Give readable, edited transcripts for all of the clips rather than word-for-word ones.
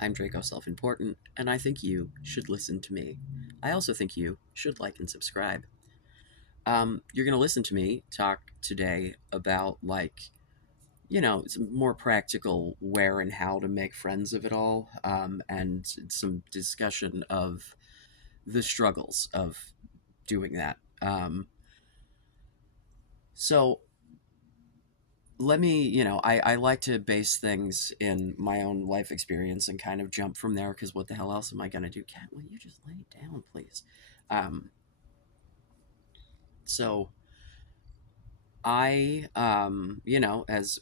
I'm Draco Self Important, and I think you should listen to me. I also think you should like and subscribe. You're going to listen to me talk today about, some more practical where and how to make friends of it all, and some discussion of the struggles of doing that. So, let me, I like to base things in my own life experience and kind of jump from there because what the hell else am I going to do? Cat, will you just lay down, please? Um, so as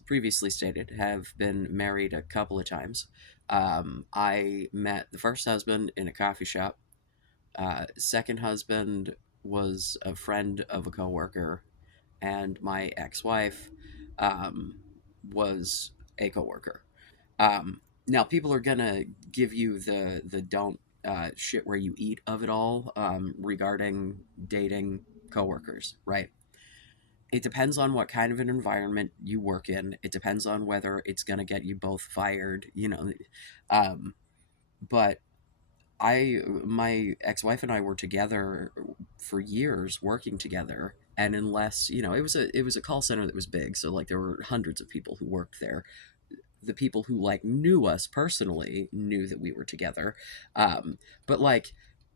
previously stated, have been married a couple of times. I met the first husband in a coffee shop. Second husband was a friend of a coworker, and my ex-wife um, was a coworker. Now, people are gonna give you the don't shit where you eat of it all regarding dating coworkers, right? It depends on what kind of an environment you work in. It depends on whether it's gonna get you both fired, Um, but my ex-wife and I were together for years, working together, and unless it was a call center that was big, so like there were hundreds of people who worked there. The people who like knew us personally knew that we were together, um, but like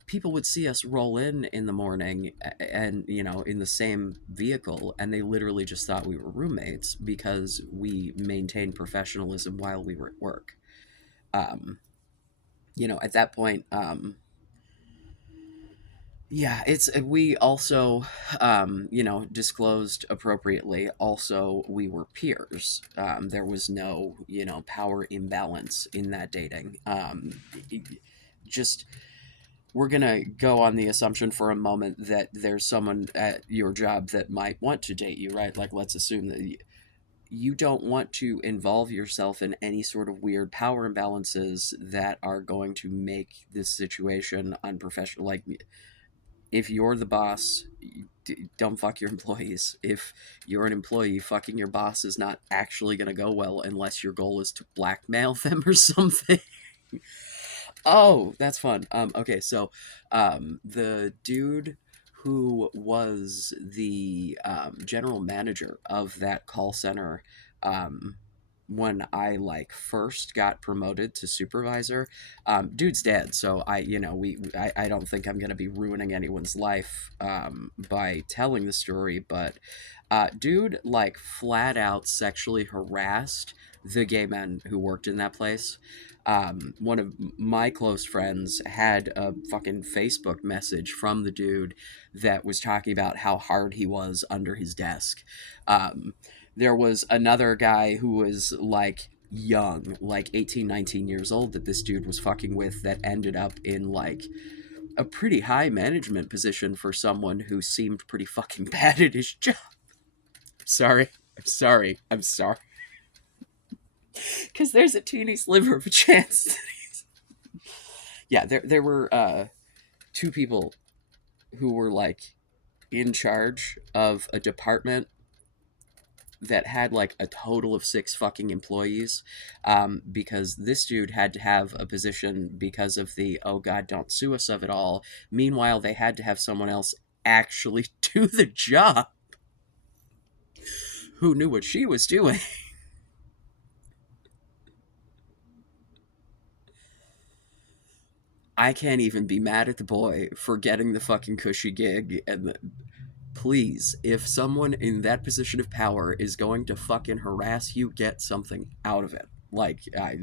people would see us roll in the morning and in the same vehicle, and they literally just thought we were roommates because we maintained professionalism while we were at work. At that point, yeah, it's we also, disclosed appropriately. Also, we were peers. There was no, power imbalance in that dating. Just we're gonna go on the assumption for a moment that there's someone at your job that might want to date you, right? Like, let's assume that you don't want to involve yourself in any sort of weird power imbalances that are going to make this situation unprofessional. Like, if you're the boss, don't fuck your employees. If you're an employee, fucking your boss is not actually going to go well unless your goal is to blackmail them or something. Oh, that's fun. Okay, so the dude who was the general manager of that call center, um, when I like first got promoted to supervisor, dude's dead. So I don't think I'm gonna be ruining anyone's life by telling the story, but dude like flat out sexually harassed the gay men who worked in that place. One of my close friends had a fucking Facebook message from the dude that was talking about how hard he was under his desk. There was another guy who was like young, like 18, 19 years old, that this dude was fucking with, that ended up in like a pretty high management position for someone who seemed pretty fucking bad at his job. Sorry. I'm sorry. I'm sorry. Because there's a teeny sliver of a chance. Yeah, there were two people who were like in charge of a department that had like a total of six fucking employees, because this dude had to have a position because of the oh god don't sue us of it all. Meanwhile, they had to have someone else actually do the job who knew what she was doing. I can't even be mad at the boy for getting the fucking cushy gig. And please, if someone in that position of power is going to fucking harass you, get something out of it. Like I,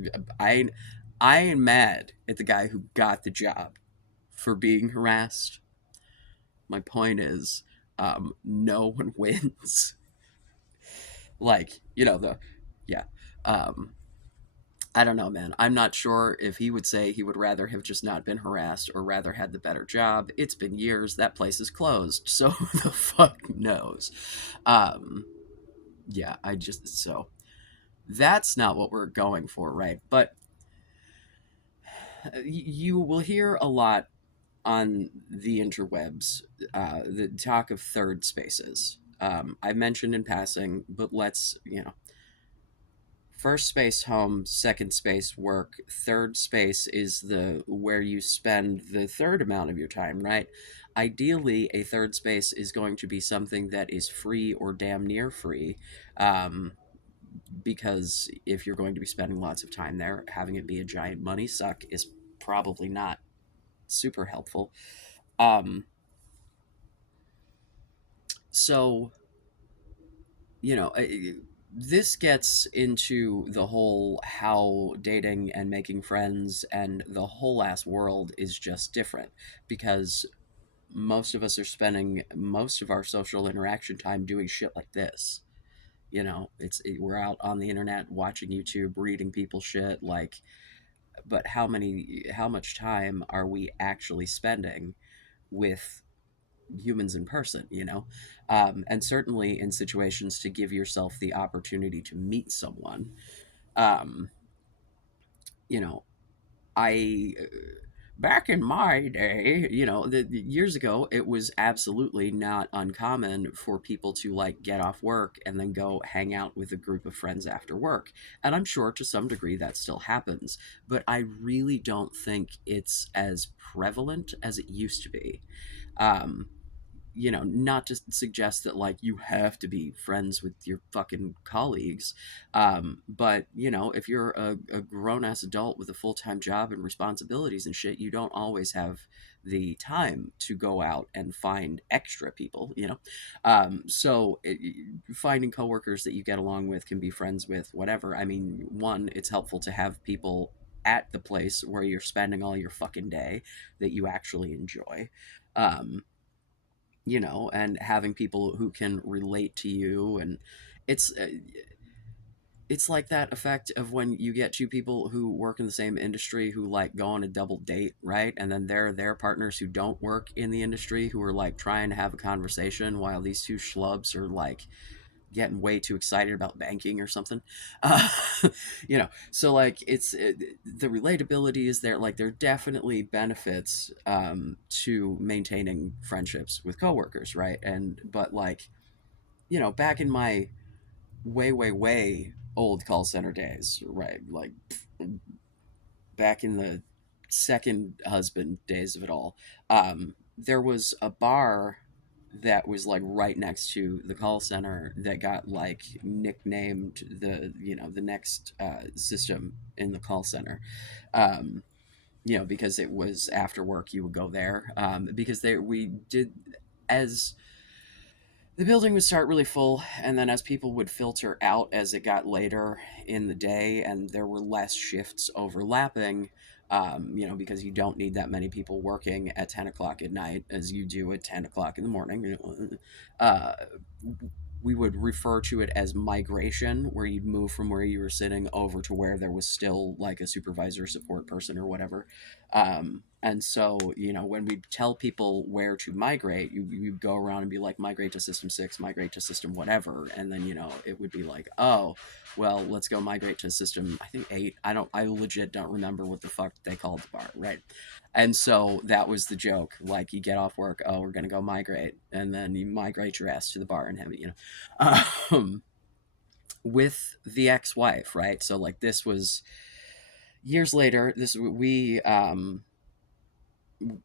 I am mad at the guy who got the job for being harassed. My point is, no one wins. Like the, yeah. Um, I don't know, man. I'm not sure if he would say he would rather have just not been harassed or rather had the better job. It's been years. That place is closed. So who the fuck knows? Um, yeah, so that's not what we're going for, right? But you will hear a lot on the interwebs the talk of third spaces. I mentioned in passing, but let's, First space home, second space work, third space is the where you spend the third amount of your time, right? Ideally, a third space is going to be something that is free or damn near free, um, because if you're going to be spending lots of time there, having it be a giant money suck is probably not super helpful. Um, so you know, this gets into the whole how dating and making friends and the whole ass world is just different because most of us are spending most of our social interaction time doing shit like this. You know, we're out on the internet watching YouTube, reading people shit like, but how much time are we actually spending with humans in person, you know? And certainly in situations to give yourself the opportunity to meet someone. Um, you know, I back in my day, you know, years ago, it was absolutely not uncommon for people to like get off work and then go hang out with a group of friends after work. And I'm sure to some degree that still happens, but I really don't think it's as prevalent as it used to be. Um, you know, not to suggest that like you have to be friends with your fucking colleagues, but you know, if you're a grown-ass adult with a full-time job and responsibilities and shit, you don't always have the time to go out and find extra people, you know. Finding coworkers that you get along with, can be friends with, whatever. I mean, one, it's helpful to have people at the place where you're spending all your fucking day that you actually enjoy. um, you know, and having people who can relate to you. And it's uh, it's like that effect of when you get two people who work in the same industry who like go on a double date, right? And then their partners who don't work in the industry who are like trying to have a conversation while these two schlubs are like getting way too excited about banking or something. uh, you know, so like the relatability is there. Like there are definitely benefits to maintaining friendships with coworkers, right? And but like, you know, back in my way old call center days, right? Like back in the second husband days of it all, there was a bar that was like right next to the call center that got like nicknamed the, you know, the next system in the call center. um, you know, because it was after work you would go there, because they we did as the building would start really full, and then as people would filter out as it got later in the day and there were less shifts overlapping, you know, because you don't need that many people working at 10 o'clock at night as you do at 10 o'clock in the morning, you know, uh, we would refer to it as migration, where you'd move from where you were sitting over to where there was still like a supervisor support person or whatever. And so, you know, when we tell people where to migrate, you go around and be like, migrate to system 6, migrate to system whatever. And then, you know, it would be like, oh, well, let's go migrate to system, I think 8. I legit don't remember what the fuck they called the bar, right? And so that was the joke. Like, you get off work, oh, we're going to go migrate. And then you migrate your ass to the bar and have it, you know. Um, with the ex-wife, right? So like this was years later. This we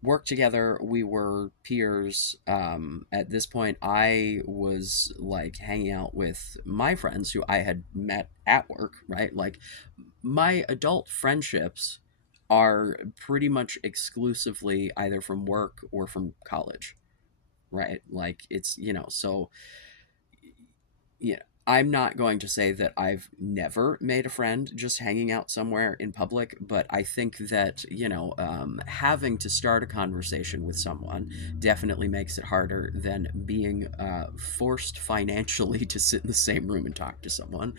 worked together. We were peers. At this point, I was like hanging out with my friends who I had met at work, right? Like my adult friendships are pretty much exclusively either from work or from college, right? Like it's, you know, so yeah, I'm not going to say that I've never made a friend just hanging out somewhere in public, but I think that, you know, having to start a conversation with someone definitely makes it harder than being forced financially to sit in the same room and talk to someone.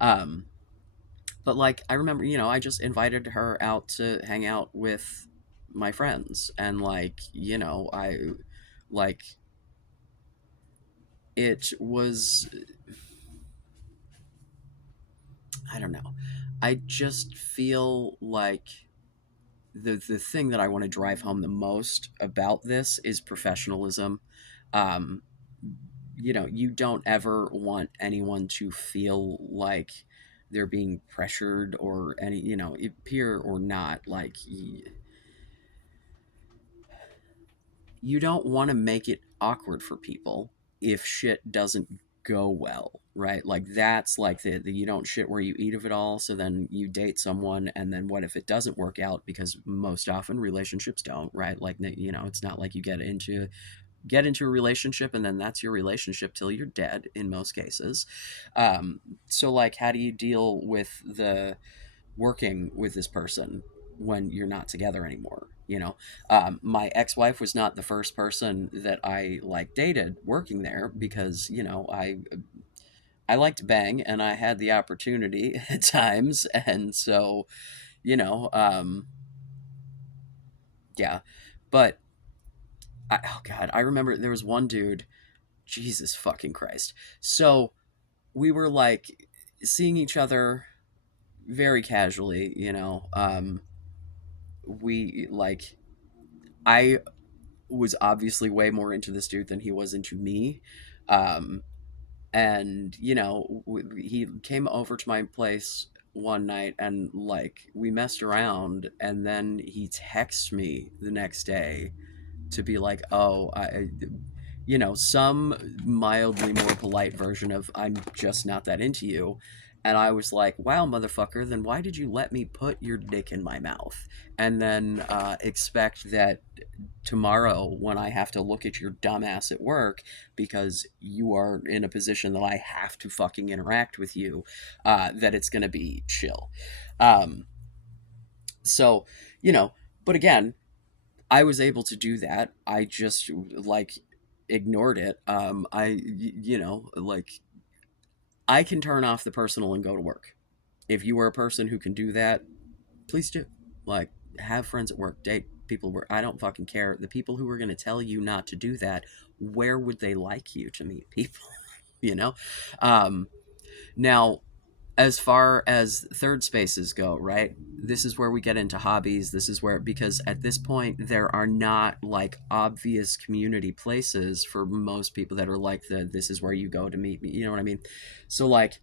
Um, but like, I remember, you know, I just invited her out to hang out with my friends, and like, you know, like, it was, I don't know. I just feel like the thing that I want to drive home the most about this is professionalism. Um, you know, you don't ever want anyone to feel like they're being pressured or any, peer or not, like you don't want to make it awkward for people if shit doesn't go well, right? Like that's like the you don't shit where you eat of it all. So then you date someone, and then what if it doesn't work out? Because most often relationships don't, right? Like it's not like you get into a relationship and then that's your relationship till you're dead in most cases. So like, how do you deal with the working with this person when you're not together anymore? My ex-wife was not the first person that I like dated working there, because I liked to bang and I had the opportunity at times, and so you know yeah. But oh god, I remember there was one dude. Jesus fucking Christ. So we were like seeing each other very casually. We like I was obviously way more into this dude than he was into me. Um, and he came over to my place one night, and like we messed around, and then he texted me the next day to be like, oh, some mildly more polite version of I'm just not that into you. And I was like, wow, motherfucker, then why did you let me put your dick in my mouth? And then expect that tomorrow, when I have to look at your dumbass at work because you are in a position that I have to fucking interact with you, that it's going to be chill. Um, so, you know, but again, I was able to do that. I just like ignored it. Like I can turn off the personal and go to work. If you are a person who can do that, please do. Like, have friends at work, date people where I don't fucking care. The people who are going to tell you not to do that, where would they like you to meet people? you know? Um, Now, as far as third spaces go, right? This is where we get into hobbies. This is where, because at this point, there are not like obvious community places for most people that are like this is where you go to meet me. You know what I mean? So, like,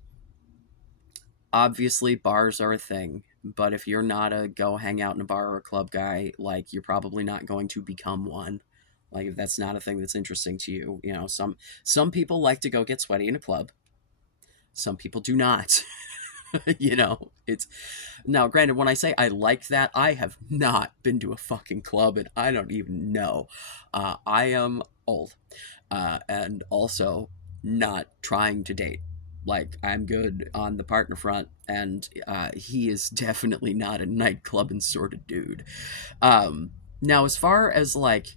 obviously, bars are a thing. But if you're not a go hang out in a bar or a club guy, like, you're probably not going to become one. Like, if that's not a thing that's interesting to you, some people like to go get sweaty in a club. Some people do not. It's now, granted, when I say I like that, I have not been to a fucking club and I don't even know. I am old, and also not trying to date. Like, I'm good on the partner front, and he is definitely not a nightclub and sort of dude. Now, as far as like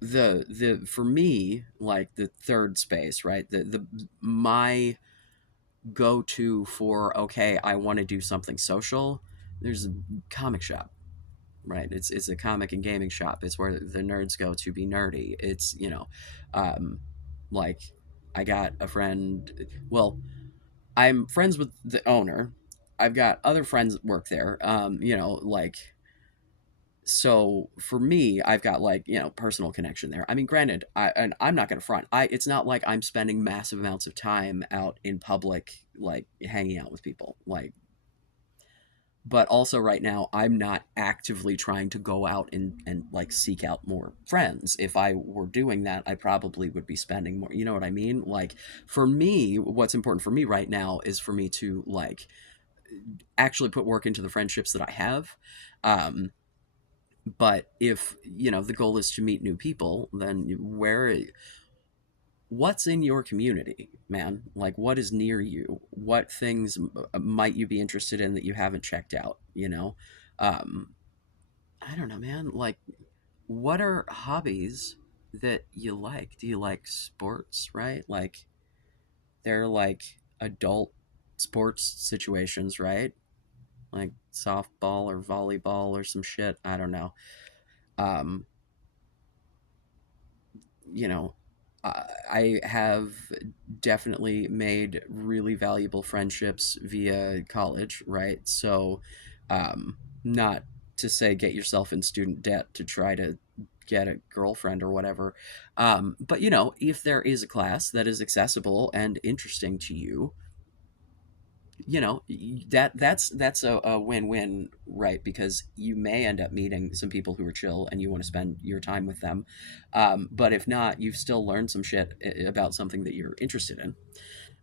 the for me, like the third space, right? The my go to for, okay, I want to do something social. There's a comic shop, right? It's a comic and gaming shop. It's where the nerds go to be nerdy. It's um, like I got a friend. Well, I'm friends with the owner. I've got other friends that work there. Like, so for me, I've got like personal connection there. I mean, granted, I'm not gonna front. It's not like I'm spending massive amounts of time out in public, like hanging out with people. Like, but also right now, I'm not actively trying to go out and like seek out more friends. If I were doing that, I probably would be spending more. You know what I mean? Like, for me, what's important for me right now is for me to like actually put work into the friendships that I have. Um, but if the goal is to meet new people, then what's in your community, man? Like, what is near you? What things might you be interested in that you haven't checked out? um I don't know, man. Like, what are hobbies that you like? Do you like sports? Right, like they're like adult sports situations, right? Like softball or volleyball or some shit, I don't know. um you know, I have definitely made really valuable friendships via college, right? So, not to say get yourself in student debt to try to get a girlfriend or whatever. But, if there is a class that is accessible and interesting to you, you know, that's a win-win, right? Because you may end up meeting some people who are chill and you want to spend your time with them, but if not, you've still learned some shit about something that you're interested in.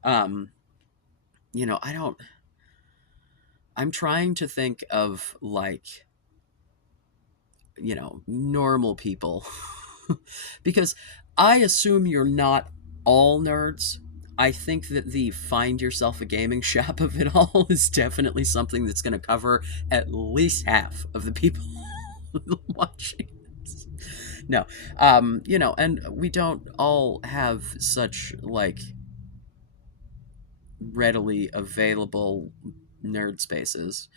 um, you know, I'm trying to think of like, you know, normal people. Because I assume you're not all nerds. I think that the find yourself a gaming shop of it all is definitely something that's going to cover at least half of the people watching this. No, you know, and we don't all have such like readily available nerd spaces.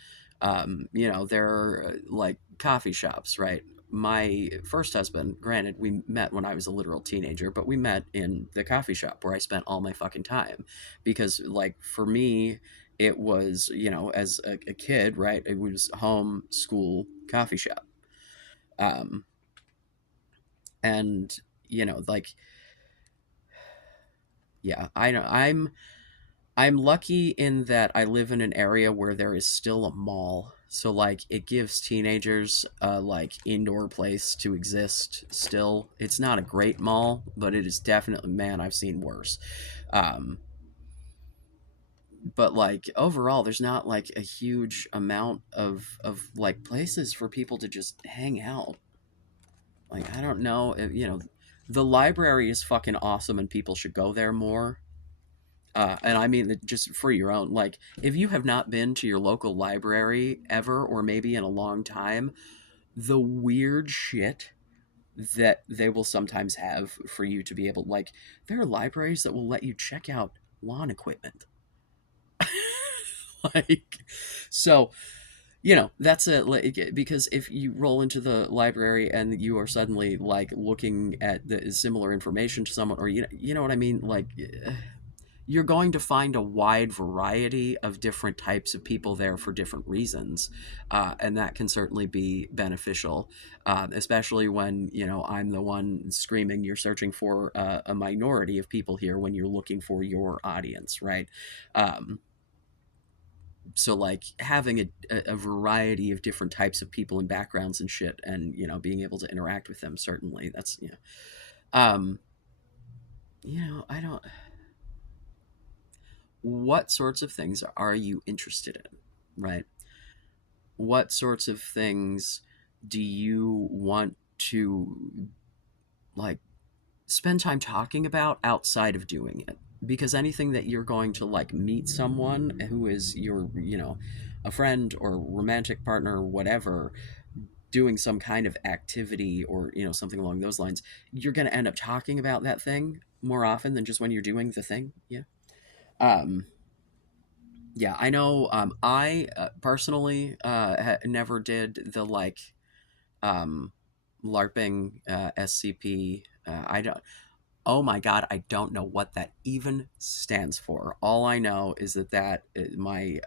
You know, there are like coffee shops, right? My first husband, granted, we met when I was a literal teenager, but we met in the coffee shop where I spent all my fucking time. Because, like, for me, it was, you know, as a kid, right? It was home, school, coffee shop. Um, and, you know, like, yeah, I know I'm lucky in that I live in an area where there is still a mall. So like it gives teenagers a like indoor place to exist still. It's not a great mall, but it is definitely, man, I've seen worse. Um but like overall there's not like a huge amount of like places for people to just hang out. Like I don't know, you know, the library is fucking awesome and people should go there more. And I mean, just for your own, like, if you have not been to your local library ever, or maybe in a long time, the weird shit that they will sometimes have for you to be able, like, there are libraries that will let you check out lawn equipment. Like, so, you know, that's a, like, because if you roll into the library and you are suddenly, like, looking at the similar information to someone, or, you know what I mean? Like, you're going to find a wide variety of different types of people there for different reasons, and that can certainly be beneficial, especially when you know I'm the one screaming you're searching for a minority of people here when you're looking for your audience, right? um, so like having a variety of different types of people and backgrounds and shit, and you know being able to interact with them, certainly that's, you know, um, you know, I don't, what sorts of things are you interested in, right? What sorts of things do you want to like spend time talking about outside of doing it? Because anything that you're going to like meet someone who is your, you know, a friend or romantic partner or whatever, doing some kind of activity or, you know, something along those lines, you're going to end up talking about that thing more often than just when you're doing the thing. Yeah. um Yeah, I know. I personally never did the like um, LARPing SCP. I don't. Oh my god, I don't know what that even stands for. All I know is that my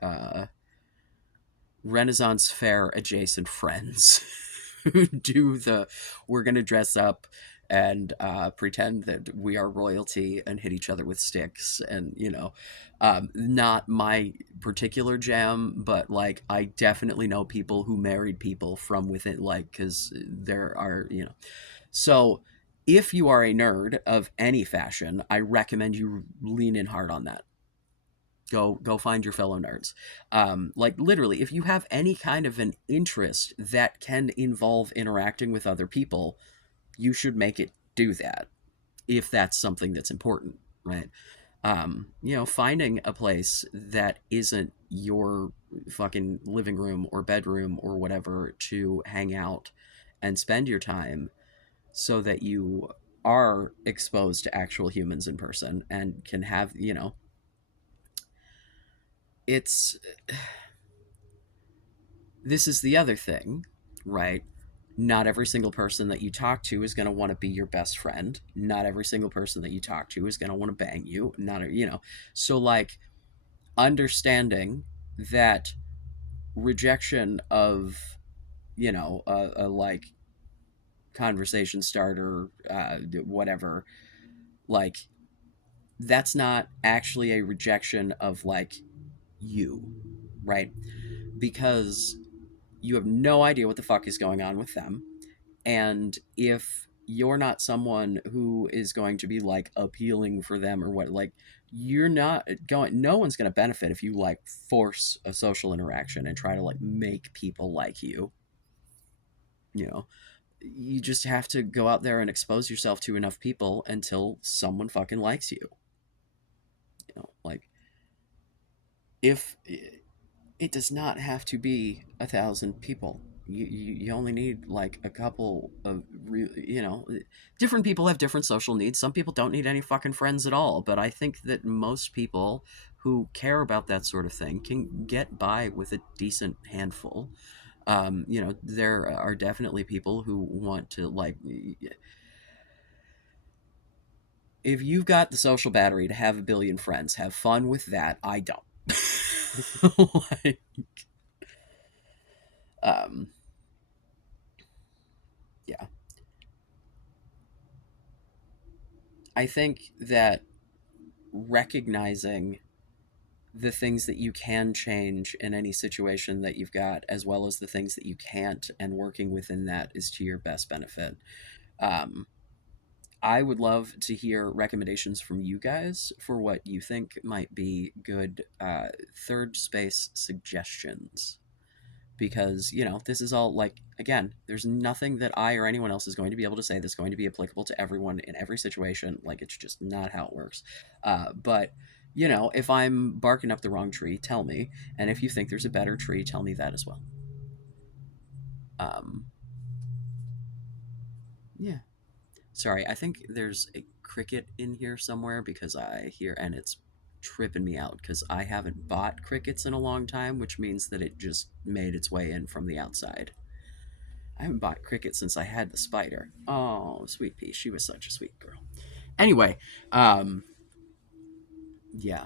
Renaissance Fair adjacent friends who do the, we're gonna dress up and pretend that we are royalty and hit each other with sticks, and you know, not my particular jam, but like I definitely know people who married people from within, like, because there are, you know, so if you are a nerd of any fashion, I recommend you lean in hard on that. Go find your fellow nerds. Like literally, if you have any kind of an interest that can involve interacting with other people, you should make it do that if that's something that's important, right? You know, finding a place that isn't your fucking living room or bedroom or whatever to hang out and spend your time, so that you are exposed to actual humans in person and can have, you know, it's, this is the other thing, right? Not every single person that you talk to is going to want to be your best friend. Not every single person that you talk to is going to want to bang you. Not, you know, so like understanding that rejection of, you know, a like conversation starter, whatever, like that's not actually a rejection of like you, right? Because you have no idea what the fuck is going on with them. And if you're not someone who is going to be like appealing for them or what, like, you're not going, no one's going to benefit if you like force a social interaction and try to like make people like you know. You just have to go out there and expose yourself to enough people until someone fucking likes you. Like, if it does not have to be 1,000 people. You only need like a couple of different people have different social needs. Some people don't need any fucking friends at all, but I think that most people who care about that sort of thing can get by with a decent handful. There are definitely people who want to like, if you've got the social battery to have a billion friends, have fun with that. I don't. Like, um, yeah, I think that recognizing the things that you can change in any situation that you've got, as well as the things that you can't, and working within that is to your best benefit. Um, I would love to hear recommendations from you guys for what you think might be good third space suggestions. Because, this is all like, again, there's nothing that I or anyone else is going to be able to say that's going to be applicable to everyone in every situation. Like, it's just not how it works. But if I'm barking up the wrong tree, tell me. And if you think there's a better tree, tell me that as well. um, yeah. Sorry, I think there's a cricket in here somewhere because I hear, and it's tripping me out because I haven't bought crickets in a long time, which means that it just made its way in from the outside. I haven't bought cricket since I had the spider. Oh, sweet pea. She was such a sweet girl. Anyway, um, yeah.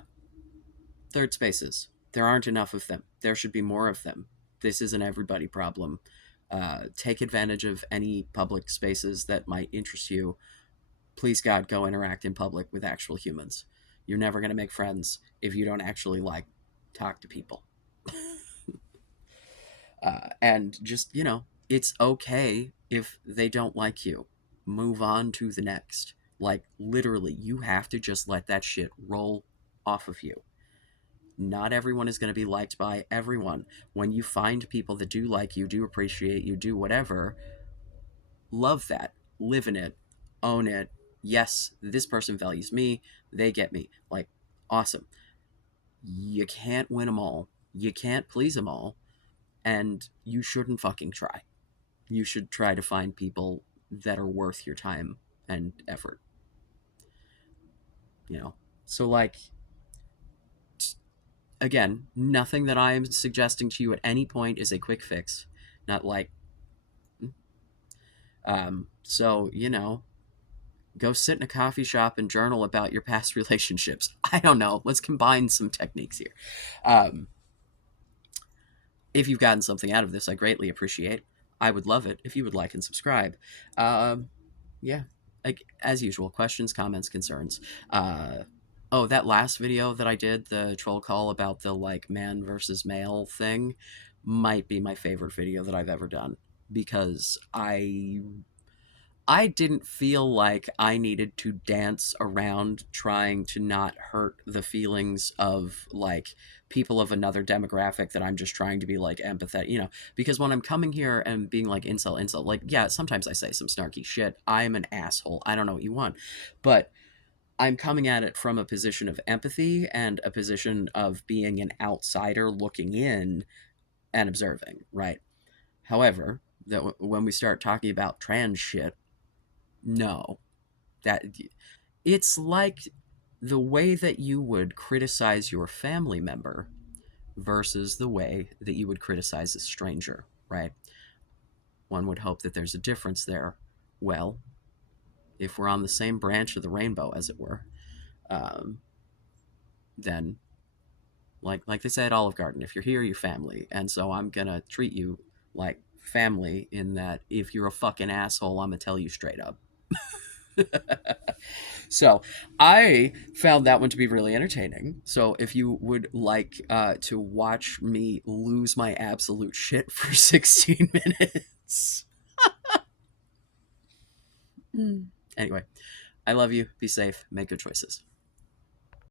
Third spaces. There aren't enough of them. There should be more of them. This is an everybody problem. Take advantage of any public spaces that might interest you. Please, God, go interact in public with actual humans. You're never going to make friends if you don't actually like talk to people. And just, it's okay if they don't like you. Move on to the next. Like, literally, you have to just let that shit roll off of you. Not everyone is going to be liked by everyone. When you find people that do like you, do appreciate you, do whatever, love that. Live in it. Own it. Yes, this person values me. They get me. Like, awesome. You can't win them all. You can't please them all. And you shouldn't fucking try. You should try to find people that are worth your time and effort. you know so, like, again, nothing that I am suggesting to you at any point is a quick fix. Not like, so, go sit in a coffee shop and journal about your past relationships. I don't know, let's combine some techniques here. um, if you've gotten something out of this, I greatly appreciate. I would love it if you would like and subscribe. Yeah, like, as usual, questions, comments, concerns. Oh, that last video that I did, the troll call about the like man versus male thing, might be my favorite video that I've ever done, because I didn't feel like I needed to dance around trying to not hurt the feelings of like people of another demographic that I'm just trying to be like empathetic, because when I'm coming here and being like incel, like, yeah, sometimes I say some snarky shit. I'm an asshole. I don't know what you want. But I'm coming at it from a position of empathy and a position of being an outsider looking in and observing, right? However, when we start talking about trans shit, no, that it's like the way that you would criticize your family member versus the way that you would criticize a stranger, right? One would hope that there's a difference there. Well, if we're on the same branch of the rainbow, as it were, um, then, like they say at Olive Garden, if you're here, you're family. And so I'm gonna treat you like family in that if you're a fucking asshole, I'm gonna tell you straight up. So I found that one to be really entertaining. So if you would like to watch me lose my absolute shit for 16 minutes. Anyway, I love you. Be safe. Make good choices.